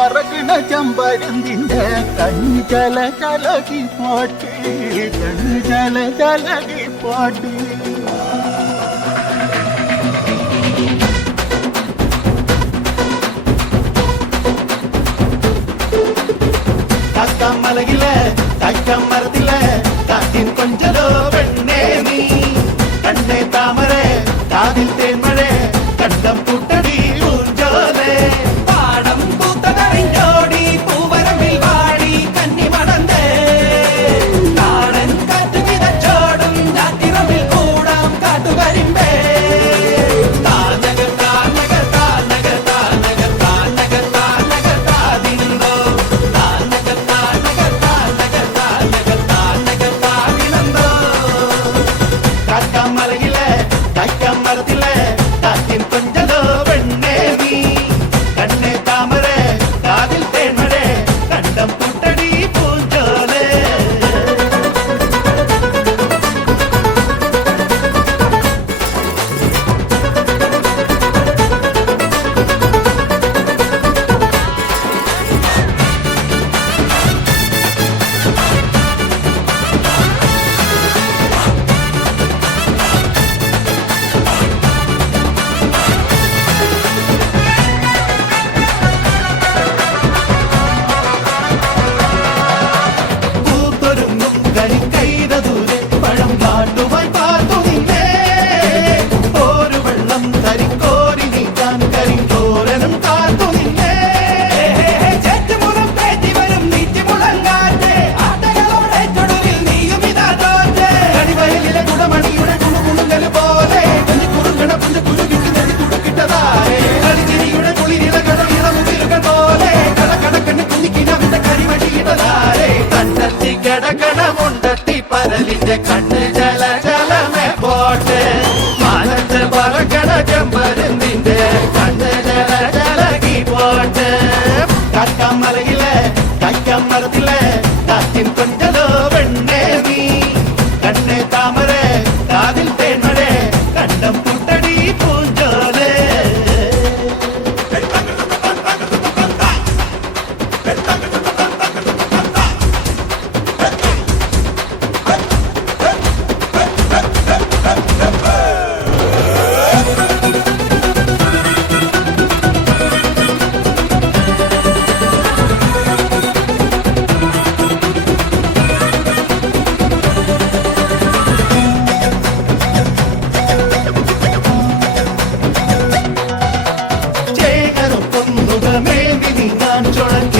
പറകണ ചെമ്പരുന്തിന്റെ കണ്ണു ചല ചലകി പാട്ട് കണ്ണു ചല ചലകി പാട്ട് മലകില തക്കം മരത്തില കാറ്റിൻ കൊഞ്ചലോ പെണ്ണേ നീ കണ്ണേ താമര കാതിൽ തേന്മഴ കണ്ടം കൂട്ടടി ഊഞ്ചോലേ പാടം പൂത്തതറിഞ്ഞോടി പൂവരമ്പിൽ വാടി കന്നി മണന്തേ കാടൻ കാറ്റു കിതച്ചോടും ഞാറ്റിറമ്പിൽ കൂടാം കാട്ടുകരിമ്പേ കണ്ണ് ജല ജലമേ പോട്ടെ മാനത്തെ പറക്കണ ചെമ്പരുന്തിന്റെ കണ്ണ് ജല ജലകി പോട്ടെ കാക്കാം മലയിലെ കാക്കാം മരത്തിലെ കാറ്റിൻ കൊഞ്ചലോ പെണ്ണേ നീ കണ്ണേ താമര കാതിൽ തേന്മഴ കണ്ടം കൂട്ടടി പൂഞ്ചോലേ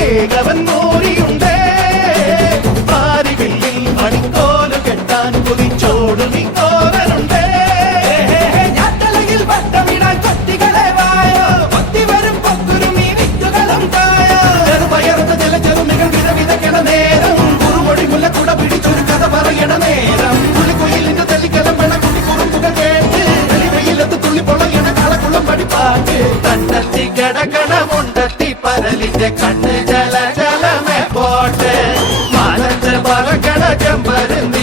േകവൻ മോരിയുണ്ടേ പാരികളിൽ മണിക്കോല് കെട്ടാൻ കുതിച്ചോടും ഇക്കോവനുണ്ടേ ഞാറ്റലയിൽ വട്ടമിടാൻ കൊത്തികളെ വായോ കൊത്തി വരും പൊക്കുരും ഈ വിത്തുകളും കായോ ചെറുപയർത്ത ജലചെറുമികൾ വിധവിധക്കണ നേരം കുറുമൊഴി മുല്ലക്കുട പിടിച്ചൊരു കഥ പറയണ നേരം പുലിക്കുയിലിന്റെ തെളിക്കലം വേണ കുട്ടി കുറുമ്പുകൾ കേട്ട് വെളിവെയിലത്ത് തുള്ളി പൊളയണ കളക്കുളം പഠിപ്പാട്ട് കണ്ടെത്തി കിടക്കണമുണ്ടെത്തി പരലിന്റെ കണ്ണ് ജല ജലമേ പോട്ടെ മാനത്തെ പറക്കണ ചെമ്പരുന്തി